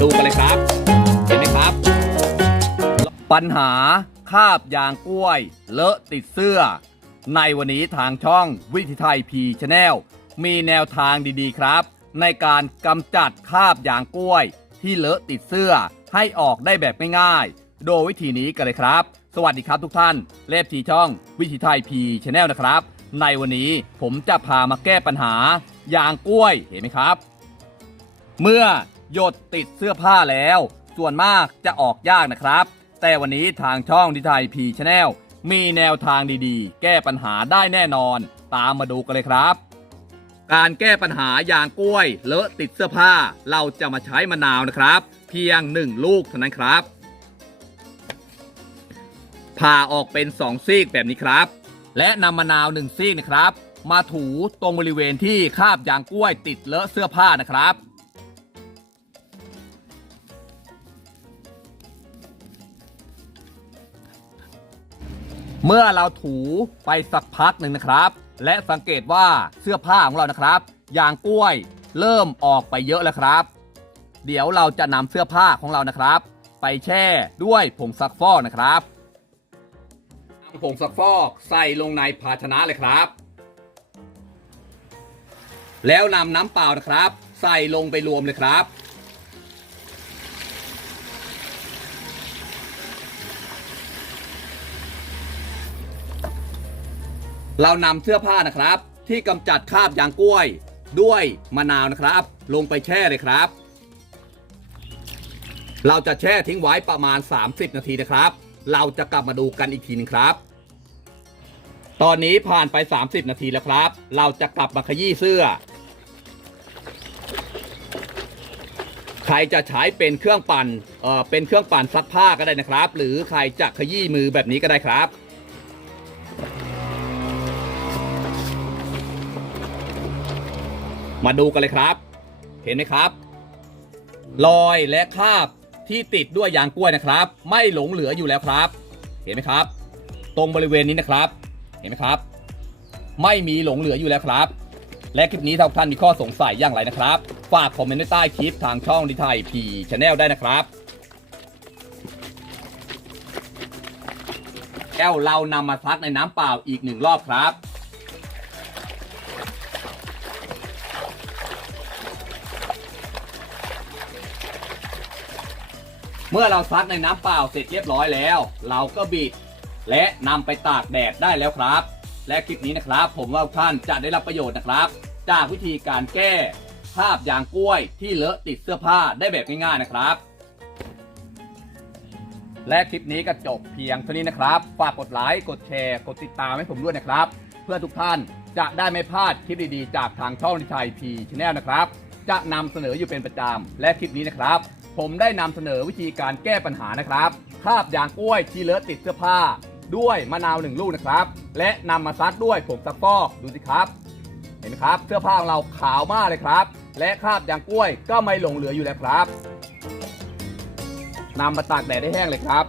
ดูกันเลยครับ เห็นไหมครับ ปัญหาคาบยางกล้วย เลอะติดเสื้อ ในวันนี้ทางช่องวิถีไทยพีชแนลมีแนวทางดีๆครับ ในการกำจัดคาบยางกล้วย ที่เลอะติดเสื้อให้ออกได้แบบง่ายๆ โดยวิธีนี้กันเลยครับ สวัสดีครับทุกท่านเลบทีช่อง วิถีไทยพีชแนลนะครับ ในวันนี้ผมจะพามาแก้ปัญหายางกล้วยเห็นไหมครับ เมื่อ หยดติดเสื้อผ้าแล้ว ส่วนมากจะออกยากนะครับ แต่วันนี้ทางช่องดิไทยพีชแนลมีแนวทางดีๆ แก้ปัญหาได้แน่นอน ตามมาดูกันเลยครับ การแก้ปัญหายางกล้วย เลอะติดเสื้อผ้า เราจะมาใช้มะนาวนะครับ เพียง 1 ลูกเท่านั้นครับผ่าออกเป็น 2 ซีกแบบนี้ครับ และนำมะนาว 1 ซีกนะครับ มาถูตรงบริเวณที่คาบยางกล้วยติดเลอะเสื้อผ้านะครับ เมื่อเราถูไปสักพักหนึ่งนะครับ และสังเกตว่าเสื้อผ้าของเรานะครับยางกล้วยเริ่มออกไปเยอะแล้วครับ เดี๋ยวเราจะนำเสื้อผ้าของเรานะครับ ไปแช่ด้วยผงซักฟอกนะครับนำผงซักฟอกใส่ลงในภาชนะเลยครับ แล้วนำน้ำเปล่านะครับ ใส่ลงไปรวมเลยครับ เรานำเสื้อผ้านะครับ ที่กำจัดคราบยางกล้วย ด้วยมะนาวนะครับ ลงไปแช่เลยครับ เราจะแช่ทิ้งไว้ประมาณ 30 นาทีนะครับ เราจะกลับมาดูกันอีกทีหนึงครับ ตอนนี้ผ่านไป 30 นาทีแล้วครับ เราจะกลับมาขยี้เสื้อ ใครจะใช้เป็นเครื่องปั่นเอ่อเป็นเครื่องปั่นซักผ้าก็ได้นะครับ หรือใครจะขยี้มือแบบนี้ก็ได้ครับ มาดูกันเลยครับ เห็นไหมครับรอยและคราบที่ติดด้วยยางกล้วยนะครับ ไม่หลงเหลืออยู่แล้วครับ เห็นไหมครับ ตรงบริเวณนี้นะครับ เห็นไหมครับ ไม่มีหลงเหลืออยู่แล้วครับ และคลิปนี้ถ้าท่านมีข้อสงสัยอย่างไรนะครับ ฝากคอมเมนต์ไว้ใต้คลิปทางช่องดิไทยพีชแนลได้นะครับแก้วเรานำมาซักในน้ำเปล่าอีกหนึ่งรอบครับ มื่อเราซักในน้ำเปล่าเสร็จเรียบร้อยแล้ว เราก็บิดและนำไปตากแดดได้แล้วครับ และคลิปนี้นะครับ ผมว่าท่านจะได้รับประโยชน์นะครับ จากวิธีการแก้ภาพยางกล้วยที่เลอะติดเสื้อผ้าได้แบบง่ายๆนะครับ และคลิปนี้ก็จบเพียงเท่านี้นะครับฝากกดไลค์กดแชร์กดติดตามให้ผมด้วยนะครับ เพื่อทุกท่านจะได้ไม่พลาดคลิปดีๆ จากทางช่องดิชัยพีชแนลนะครับ จะนำเสนออยู่เป็นประจำและคลิปนี้นะครับ ผมได้นำเสนอวิธีการแก้ปัญหานะครับคราบยางกล้วยที่เลอะติดเสื้อผ้า ด้วยมะนาวหนึ่งลูกนะครับ และนำมาซัดด้วยผงซักฟอกดูสิครับ เห็นไหมครับ เสื้อผ้าของเราขาวมากเลยครับ และคราบยางกล้วยก็ไม่หลงเหลืออยู่แล้วครับนำมาตากแดดให้แห้งเลยครับ